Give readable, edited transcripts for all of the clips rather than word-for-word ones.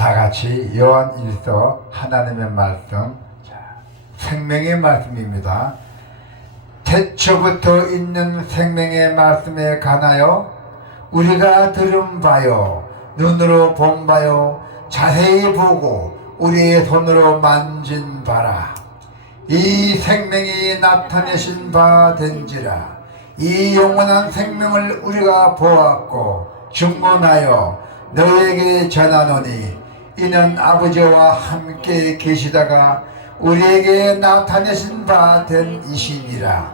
다 같이 요한일서 하나님의 말씀, 생명의 말씀입니다. 태초부터 있는 생명의 말씀에 관하여 우리가 들은 바요, 눈으로 본 바요, 자세히 보고 우리의 손으로 만진 바라. 이 생명이 나타내신 바 된지라. 이 영원한 생명을 우리가 보았고 증언하여 너에게 전하노니 이는 아버지와 함께 계시다가 우리에게 나타내신 바 된 이시니라.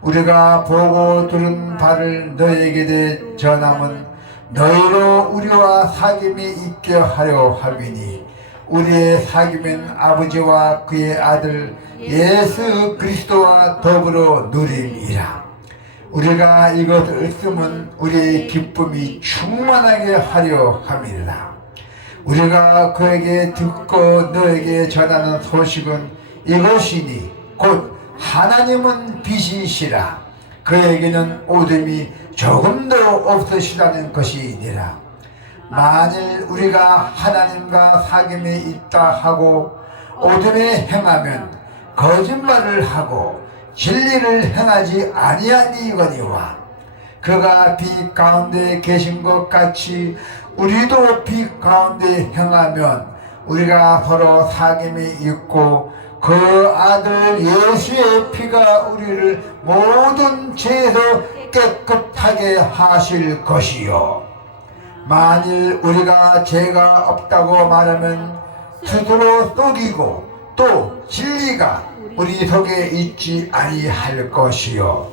우리가 보고 들은 바를 너에게 전함은 너희로 우리와 사귐이 있게 하려 함이니 우리의 사귐은 아버지와 그의 아들 예수 그리스도와 더불어 누림이라. 우리가 이것을 쓰면 우리의 기쁨이 충만하게 하려 함이라. 우리가 그에게 듣고 너에게 전하는 소식은 이것이니 곧 하나님은 빛이시라. 그에게는 어둠이 조금도 없으시다는 것이니라. 만일 우리가 하나님과 사귐이 있다 하고 어둠에 행하면 거짓말을 하고 진리를 행하지 아니하니거니와 그가 빛 가운데 계신 것 같이 우리도 빛 가운데 행하면 우리가 서로 사귐이 있고 그 아들 예수의 피가 우리를 모든 죄에서 깨끗하게 하실 것이요. 만일 우리가 죄가 없다고 말하면 스스로 속이고 또 진리가 우리 속에 있지 아니할 것이요.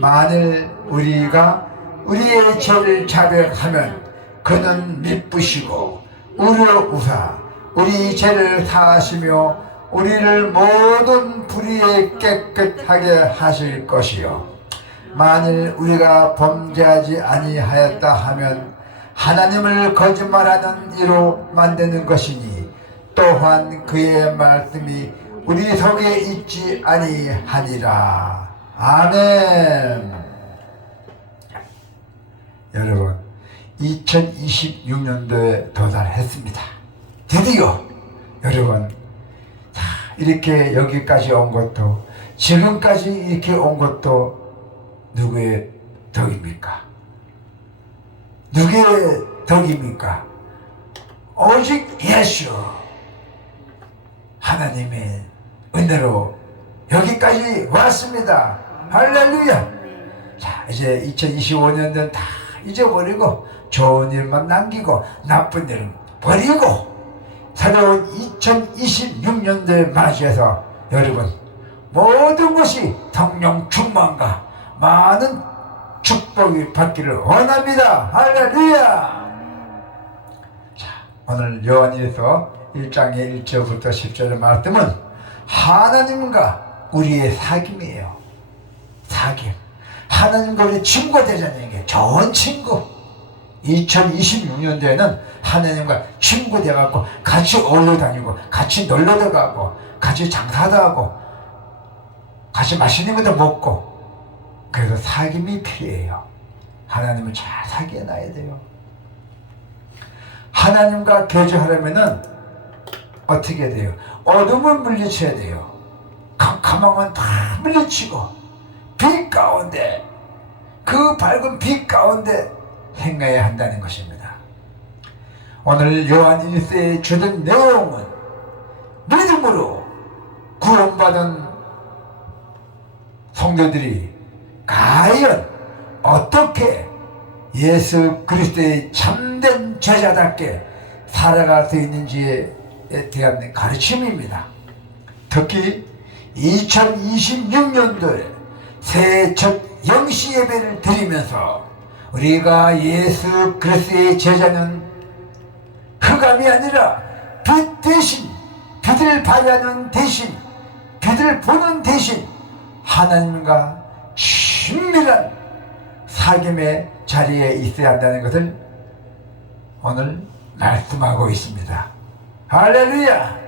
만일 우리가 우리의 죄를 자백하면 그는 미쁘시고 우려우사 우리 죄를 사하시며 우리를 모든 불의에 깨끗하게 하실 것이요. 만일 우리가 범죄하지 아니하였다 하면 하나님을 거짓말하는 이로 만드는 것이니 또한 그의 말씀이 우리 속에 있지 아니하니라. 아멘. 여러분, 2026년도에 도달했습니다. 드디어 여러분, 이렇게 여기까지 온 것도, 지금까지 이렇게 온 것도 누구의 덕입니까? 누구의 덕입니까? 오직 예수 하나님의 은혜로 여기까지 왔습니다. 할렐루야. 자, 이제 2025년은 다 잊어버리고 좋은 일만 남기고 나쁜 일은 버리고 새로운 2026년도에 맞이해서 여러분 모든 것이 성령 충만과 많은 축복이 받기를 원합니다. 할렐루야. 자, 오늘 요한일서 1장의 1절부터 10절의 말씀은 하나님과 우리의 사귐이에요. 사귐. 하나님과 우리 친구가 되자는 게 좋은 친구. 2026년도에는 하나님과 친구 돼갖고 같이 어울려 다니고 같이 놀러도 가고 같이 장사도 하고 같이 맛있는 것도 먹고 그래서 사귐이 필요해요. 하나님을 잘 사귀어놔야 돼요. 하나님과 교제하려면은 어떻게 돼요? 어둠은 물리쳐야 돼요. 캄캄함은 다 물리치고 빛 가운데 그 밝은 빛 가운데 행해야 한다는 것입니다. 오늘 요한 1세에 주는 내용은 믿음으로 구원받은 성도들이 과연 어떻게 예수 그리스도의 참된 제자답게 살아갈 수 있는지에 대한 가르침입니다. 특히 2026년도에 새해 첫 영시 예배를 드리면서 우리가 예수 그리스도의 제자는 흑암이 아니라 빛 대신 빛을 발하는 대신 빛을 보는 대신 하나님과 친밀한 사귐의 자리에 있어야 한다는 것을 오늘 말씀하고 있습니다. 할렐루야.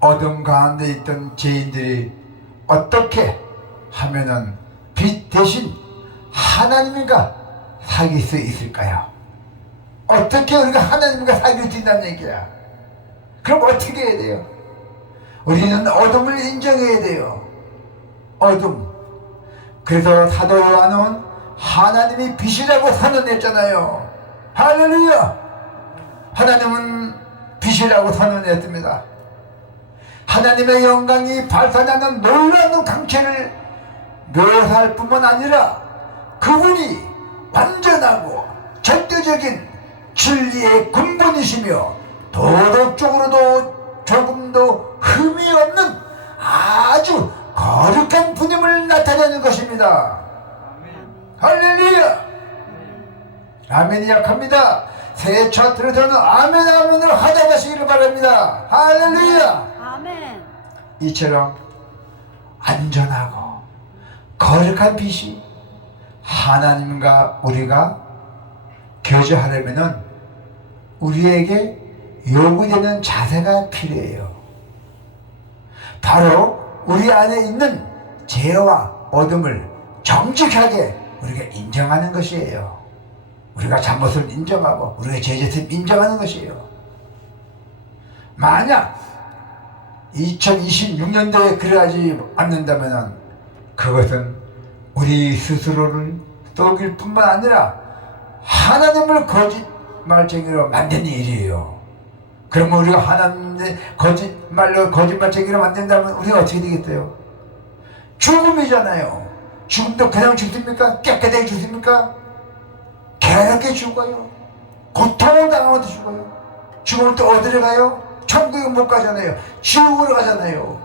어둠 가운데 있던 죄인들이 어떻게 하면은 빛 대신 하나님과 사귈 수 있을까요? 어떻게 우리가 하나님과 사귈 수 있다는 얘기야. 그럼 어떻게 해야 돼요? 우리는 어둠을 인정해야 돼요. 어둠. 그래서 사도 요한은 하나님이 빛이라고 선언했잖아요. 할렐루야. 하나님은 빛이라고 선언했습니다. 하나님의 영광이 발산하는 놀라운 강체를 묘사할 뿐만 아니라 그분이 완전하고 절대적인 진리의 근본이시며 도덕적으로도 조금도 흠이 없는 아주 거룩한 분임을 나타내는 것입니다. 할렐루야. 아멘이 약합니다. 새해 첫 들어서는 아멘 아멘을 하다 가시기를 바랍니다. 할렐루야. 아멘. 이처럼 안전하고 거룩한 빛이 하나님과 우리가 교제하려면은 우리에게 요구되는 자세가 필요해요. 바로 우리 안에 있는 죄와 어둠을 정직하게 우리가 인정하는 것이에요. 우리가 잘못을 인정하고 우리가 죄짓을 인정하는 것이에요. 만약 2026년도에 그러하지 않는다면 그것은 우리 스스로를 속일 뿐만 아니라 하나님을 거짓말쟁이로 만드는 일이에요. 그러면 우리가 하나님의 거짓말쟁이로 만든다면 우리가 어떻게 되겠어요? 죽음이잖아요. 죽음도 그냥 죽습니까? 깨끗하게 죽습니까? 괴롭게 죽어요. 고통을 당하면서 죽어요. 죽으면 또 어디로 가요? 천국에 못 가잖아요. 지옥으로 가잖아요.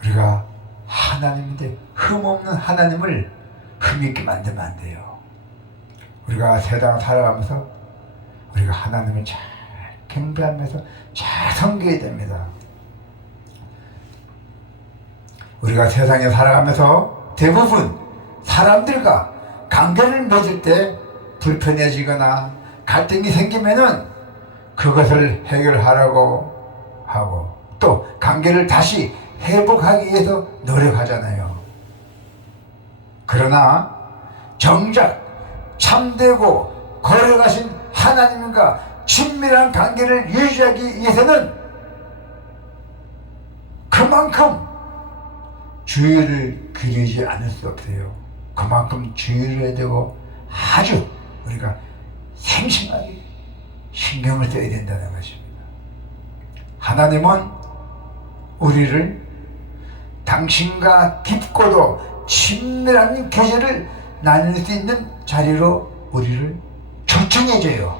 우리가 하나님인데 흠없는 하나님을 흠있게 만들면 안 돼요. 우리가 세상 살아가면서 우리가 하나님을 잘 경배하면서 잘 섬겨야 됩니다. 우리가 세상에 살아가면서 대부분 사람들과 관계를 맺을 때 불편해지거나 갈등이 생기면은 그것을 해결하라고 하고 또 관계를 다시 회복하기 위해서 노력하잖아요. 그러나 정작 참되고 거룩하신 하나님과 친밀한 관계를 유지하기 위해서는 그만큼 주의를 기울이지 않을 수 없어요. 그만큼 주의를 해야 되고 아주 우리가 생생하게 신경을 써야 된다는 것입니다. 하나님은 우리를 당신과 깊고도 친밀한 교제를 나눌 수 있는 자리로 우리를 초청해줘요.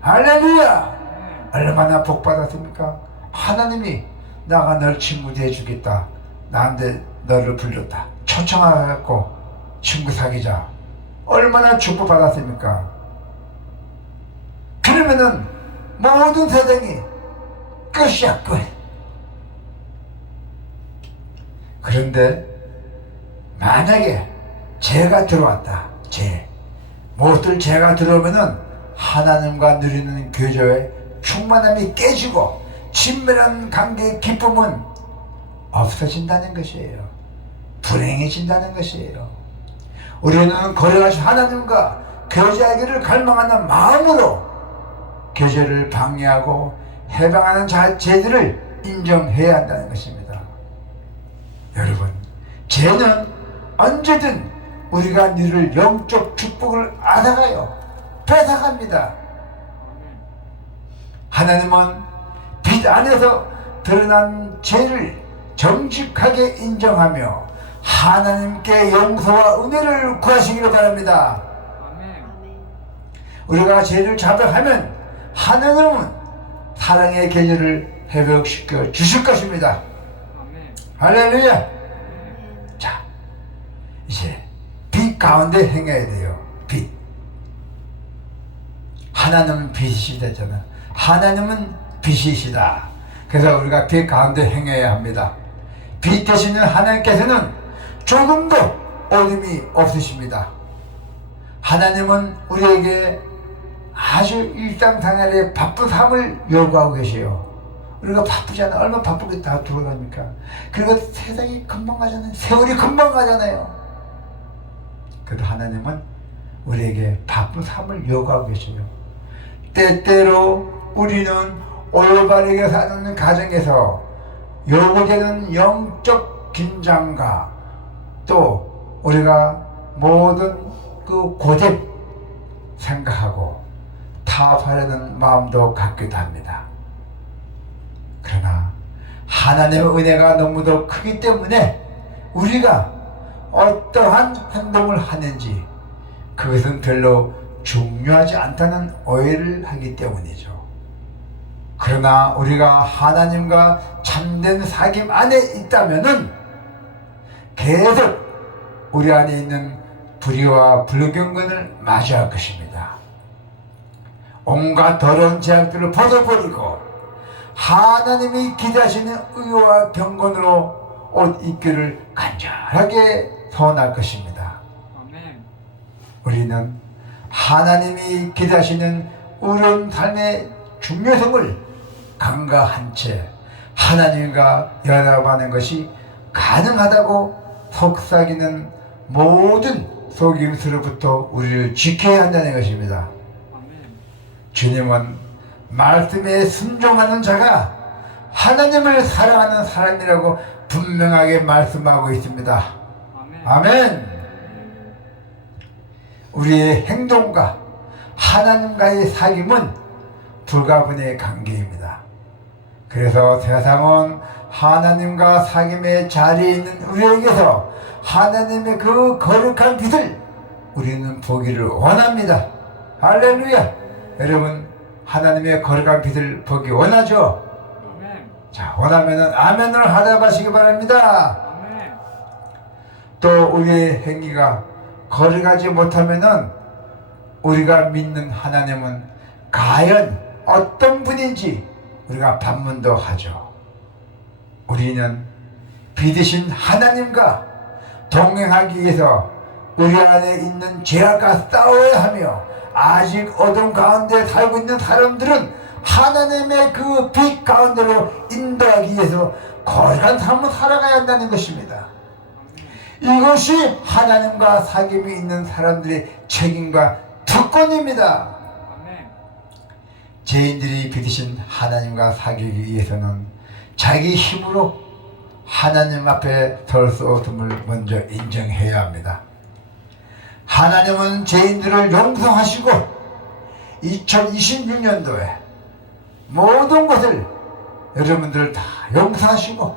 할렐루야. 얼마나 복받았습니까? 하나님이 나가 널 친구 돼주겠다. 나한테 너를 불렀다. 초청하고 친구 사귀자. 얼마나 축복받았습니까? 그러면은 모든 세상이 끝이야, 끝. 그런데 만약에 죄가 들어왔다. 무엇들 죄가 들어오면은 하나님과 누리는 교제의 충만함이 깨지고 친밀한 관계의 기쁨은 없어진다는 것이에요. 불행해진다는 것이에요. 우리는 거룩하신 하나님과 교제하기를 갈망하는 마음으로 교제를 방해하고 해방하는 죄들을 인정해야 한다는 것입니다. 여러분, 죄는 언제든 우리가 누릴 영적 축복을 앗아가요. 뺏어갑니다. 하나님은 빛 안에서 드러난 죄를 정직하게 인정하며 하나님께 용서와 은혜를 구하시기를 바랍니다. 우리가 죄를 자백하면 하나님은 사랑의 계절을 회복시켜 주실 것입니다. 할렐루야. 자, 이제 빛 가운데 행해야 돼요. 빛. 하나님은 빛이시다잖아. 하나님은 빛이시다. 그래서 우리가 빛 가운데 행해야 합니다. 빛 되시는 하나님께서는 조금도 어둠이 없으십니다. 하나님은 우리에게 아주 일상생활에 바쁜 삶을 요구하고 계세요. 우리가 바쁘잖아. 얼마나 바쁘게 다 돌아갑니까? 그리고 세상이 금방 가잖아요. 세월이 금방 가잖아요. 그래도 하나님은 우리에게 바쁜 삶을 요구하고 계시죠. 때때로 우리는 올바르게 사는 가정에서 요구되는 영적 긴장과 또 우리가 모든 그 고집 생각하고 타협하려는 마음도 갖기도 합니다. 그러나 하나님의 은혜가 너무도 크기 때문에 우리가 어떠한 행동을 하는지 그것은 별로 중요하지 않다는 오해를 하기 때문이죠. 그러나 우리가 하나님과 참된 사귐 안에 있다면은 계속 우리 안에 있는 불의와 불경건을 맞이할 것입니다. 온갖 더러운 제약들을 벗어버리고 하나님이 기대하시는 의와 경건으로 옷 입기를 간절하게 소원할 것입니다. 우리는 하나님이 기대하시는 의로운 삶의 중요성을 간과한 채 하나님과 연합하는 것이 가능하다고 속삭이는 모든 속임수로부터 우리를 지켜야 한다는 것입니다. 주님은 말씀에 순종하는 자가 하나님을 사랑하는 사람이라고 분명하게 말씀하고 있습니다. 아멘. 우리의 행동과 하나님과의 사귐은 불가분의 관계입니다. 그래서 세상은 하나님과 사귐의 자리에 있는 우리에게서 하나님의 그 거룩한 빛을 우리는 보기를 원합니다. 할렐루야. 여러분 하나님의 거룩한 빛을 보기 원하죠? 아멘. 자, 원하면은 아멘을 하답하시기 바랍니다. 아멘. 또 우리의 행위가 거룩하지 못하면은 우리가 믿는 하나님은 과연 어떤 분인지 우리가 반문도 하죠. 우리는 믿으신 하나님과 동행하기 위해서 우리 안에 있는 죄악과 싸워야 하며 아직 어둠 가운데 살고 있는 사람들은 하나님의 그 빛 가운데로 인도하기 위해서 거룩한 삶을 살아가야 한다는 것입니다. 이것이 하나님과 사귐이 있는 사람들의 책임과 특권입니다. 죄인들이 믿으신 하나님과 사귀기 위해서는 자기 힘으로 하나님 앞에 설 수 없음을 먼저 인정해야 합니다. 하나님은 죄인들을 용서하시고 2026년도에 모든 것을 여러분들 다 용서하시고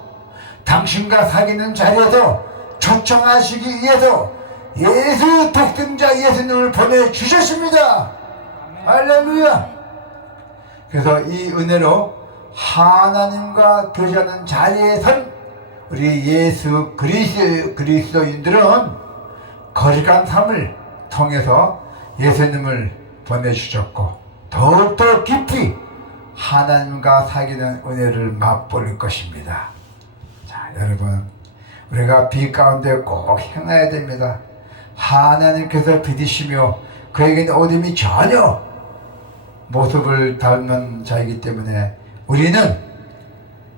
당신과 사귀는 자리에서 초청하시기 위해서 예수 독생자 예수님을 보내주셨습니다. 할렐루야. 그래서 이 은혜로 하나님과 교제하는 자리에 선 우리 예수 그리스도인들은 거룩한 삶을 통해서 예수님을 보내주셨고 더욱더 깊이 하나님과 사귀는 은혜를 맛볼 것입니다. 자, 여러분 우리가 빛 가운데 꼭 행해야 됩니다. 하나님께서 빛이시며 그에게는 어둠이 전혀 모습을 닮은 자이기 때문에 우리는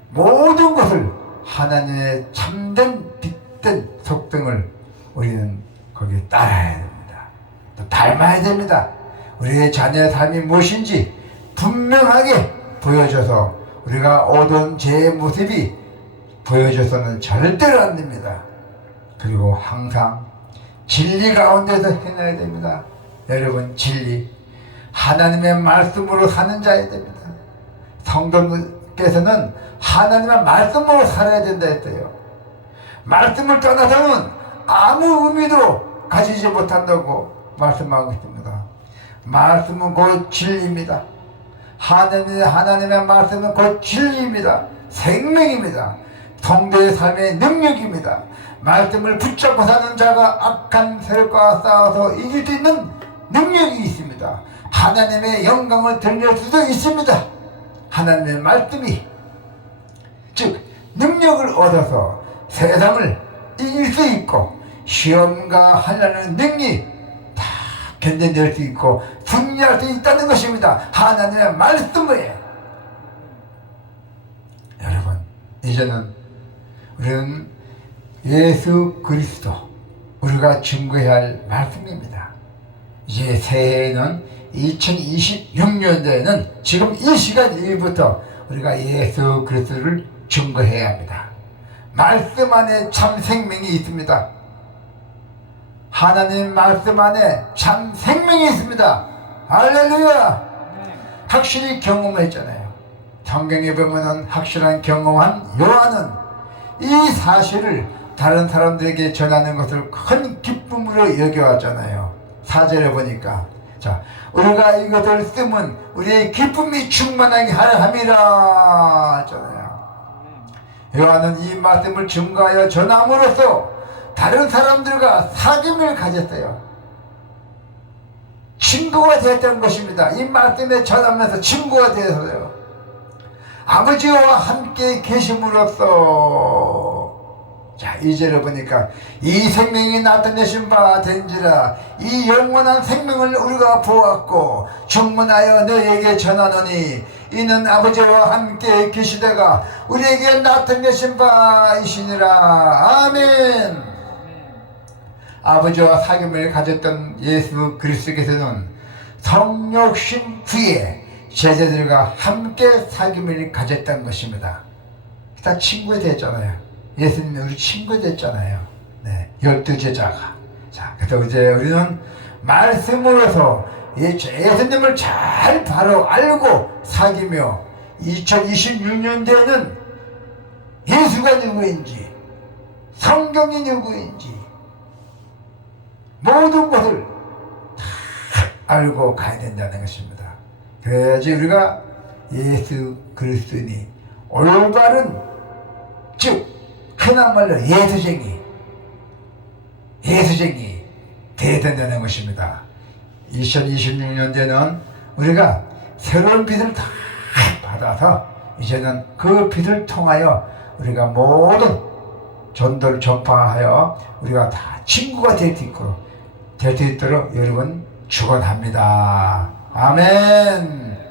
모든 것을 하나님의 참된 빛된 속성을 우리는 거기에 따라야 됩니다. 또 닮아야 됩니다. 우리의 자녀의 삶이 무엇인지 분명하게 보여줘서 우리가 얻은 죄의 모습이 보여줘서는 절대로 안 됩니다. 그리고 항상 진리 가운데서 행해야 됩니다. 여러분 진리 하나님의 말씀으로 사는 자야 됩니다. 성도께서는 하나님의 말씀으로 살아야 된다 했어요. 말씀을 떠나서는 아무 의미도 가지지 못한다고 말씀하고 있습니다. 말씀은 곧 진리입니다. 하나님의 말씀은 곧 진리입니다. 생명입니다. 성도의 삶의 능력입니다. 말씀을 붙잡고 사는 자가 악한 세력과 싸워서 이길 수 있는 능력이 있습니다. 하나님의 영광을 드러낼 수도 있습니다. 하나님의 말씀이 즉 능력을 얻어서 세상을 이길 수 있고 시험과 환난의 능력이 다 견뎌낼 수 있고 승리할 수 있다는 것입니다. 하나님의 말씀에 여러분 이제는 우리는 예수 그리스도 우리가 증거해야 할 말씀입니다. 이제 새해에는 2026년도에는 지금 이 시간 일부터 우리가 예수 그리스도를 증거해야 합니다. 말씀 안에 참 생명이 있습니다. 하나님 말씀 안에 참 생명이 있습니다. 할렐루야. 확실히 경험했잖아요. 성경에 보면은 확실한 경험한 요한은 이 사실을 다른 사람들에게 전하는 것을 큰 기쁨으로 여겨왔잖아요. 4절에 보니까 자, 우리가 이것을 쓰면 우리의 기쁨이 충만하게 하려 함이라 하잖아요. 요한은 이 말씀을 증거하여 전함으로써 다른 사람들과 사귐을 가졌어요. 친구가 되었던 것입니다. 이 말씀에 전하면서 친구가 되었어요. 아버지와 함께 계심으로써 자, 2절에 보니까 이 생명이 나타내신 바 된지라 이 영원한 생명을 우리가 보았고 중문하여 너에게 전하노니 이는 아버지와 함께 계시다가 우리에게 나타내신 바이시니라. 아멘. 아버지와 사귐을 가졌던 예수 그리스도께서는 성육신 후에 제자들과 함께 사귐을 가졌던 것입니다. 다 친구가 됐잖아요. 예수님이 우리 친구 됐잖아요. 네, 12제자가. 자, 그래서 이제 우리는 말씀으로서 예수님을 잘 바로 알고 사귀며 2026년도에는 예수가 누구인지, 성경이 누구인지 모든 것을 다 알고 가야 된다는 것입니다. 그래야지 우리가 예수 그리스도니 올바른 즉 흔한 말로 예수쟁이 되어야 된다는 것입니다. 2026년도에는 우리가 새로운 빛을 다 받아서 이제는 그 빛을 통하여 우리가 모든 전도를 전파하여 우리가 다 친구가 될 수 있도록 여러분 축원합니다. 아멘.